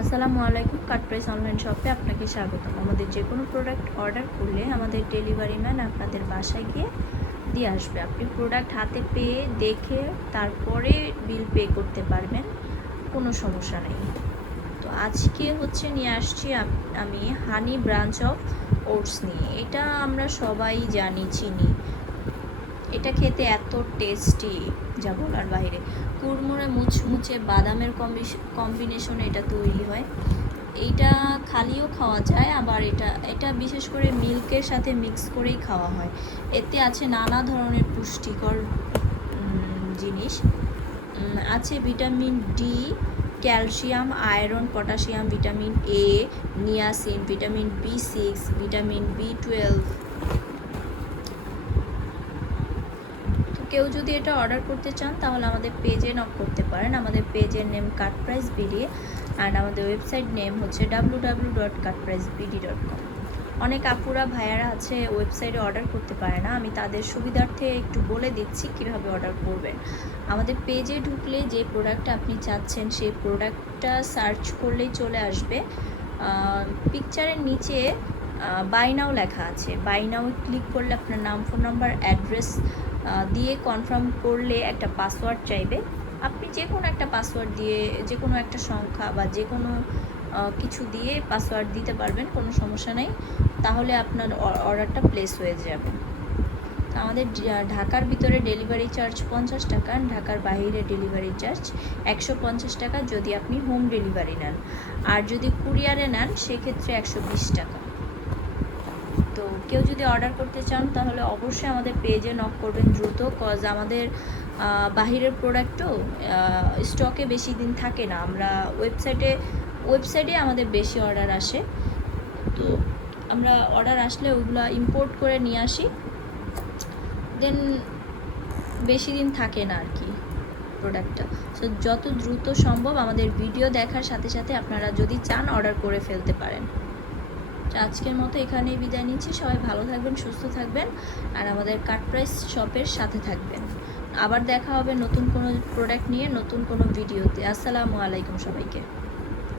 আসসালামু আলাইকুম, কাট price online শপে আপনাকে স্বাগতম। আমাদের যে কোনো প্রোডাক্ট অর্ডার করলে আমাদের ডেলিভারি ম্যান আপনাদের বাসায় গিয়ে দিয়ে আসবে। আপনি প্রোডাক্ট হাতে পেয়ে দেখে তারপরে বিল পে করতে পারবেন, কোনো সমস্যা নেই। তো আজকে হচ্ছে নিয়ে আসছি আমি হানি ব্রাঞ্চ অফ ওটস নিয়ে। এটা আমরা সবাই জানি, চিনি। এটা খেতে এত টেস্টি যা বলার বাইরে। কুড়মুড়ে মুচমুচে বাদামের কম্বিনেশনে এটা তৈরি হয়। এইটা খালিও খাওয়া যায়, আবার এটা এটা বিশেষ করে মিল্কের সাথে মিক্স করেই খাওয়া হয়। এতে আছে নানা ধরনের পুষ্টিকর জিনিস। আছে vitamin D calcium, iron, potassium, vitamin A niacin, vitamin B six vitamin B twelve তো কেউ যদি এটা অর্ডার করতে চান, তাহলে আমাদের পেজে নক করতে পারেন। আমাদের পেজের name cut price BD and আমাদের ওয়েবসাইট নেম হচ্ছে W dot cut dot com অনেক আপুরা, ভাইয়ারা আছে ওয়েবসাইটে অর্ডার করতে পারে না। আমি তাদের সুবিধার্থে একটু বলে দিচ্ছি কীভাবে অর্ডার করবেন। আমাদের পেজে ঢুকলে যে প্রোডাক্টটা আপনি চাচ্ছেন, সেই প্রোডাক্টটা সার্চ করলেই চলে আসবে। পিকচারের নিচে বাই নাও লেখা আছে। বাই নাও ক্লিক করলে আপনার নাম ফোন নাম্বার অ্যাড্রেস দিয়ে কনফার্ম করলে একটা পাসওয়ার্ড চাইবে। আপনি যে কোনো একটা পাসওয়ার্ড দিয়ে, যে কোনো একটা সংখ্যা বা যে কোনো কিছু দিয়ে পাসওয়ার্ড দিতে পারবেন, কোনো সমস্যা নেই। তাহলে আপনার অর্ডারটা প্লেস হয়ে যাবে। আমাদের ঢাকার ভিতরে ডেলিভারি চার্জ পঞ্চাশ টাকা, ঢাকার বাইরে ডেলিভারি চার্জ একশো পঞ্চাশ টাকা যদি আপনি হোম ডেলিভারি নেন। আর যদি কুরিয়ারে নেন, সেক্ষেত্রে একশো বিশ টাকা। কেউ যদি অর্ডার করতে চান, তাহলে অবশ্যই আমাদের পেজে নক করবেন দ্রুত কজ আমাদের বাহিরের প্রোডাক্টও স্টকে বেশি দিন থাকে না। আমরা ওয়েবসাইটে ওয়েবসাইটে আমাদের বেশি অর্ডার আসে। তো আমরা অর্ডার আসলে ওগুলো ইম্পোর্ট করে নিয়ে আসি। দেন বেশি দিন থাকে না আর কি প্রোডাক্টটা সো যত দ্রুত সম্ভব আমাদের ভিডিও দেখার সাথে সাথে আপনারা যদি চান অর্ডার করে ফেলতে পারেন। আজকের মতো এখানেই বিদায় নিচ্ছি। সবাই ভালো থাকবেন, সুস্থ থাকবেন আর আমাদের কাট প্রাইস শপের সাথে থাকবেন। আবার দেখা হবে নতুন কোনো প্রোডাক্ট নিয়ে, নতুন কোনো ভিডিওতে আসসালামু আলাইকুম সবাইকে।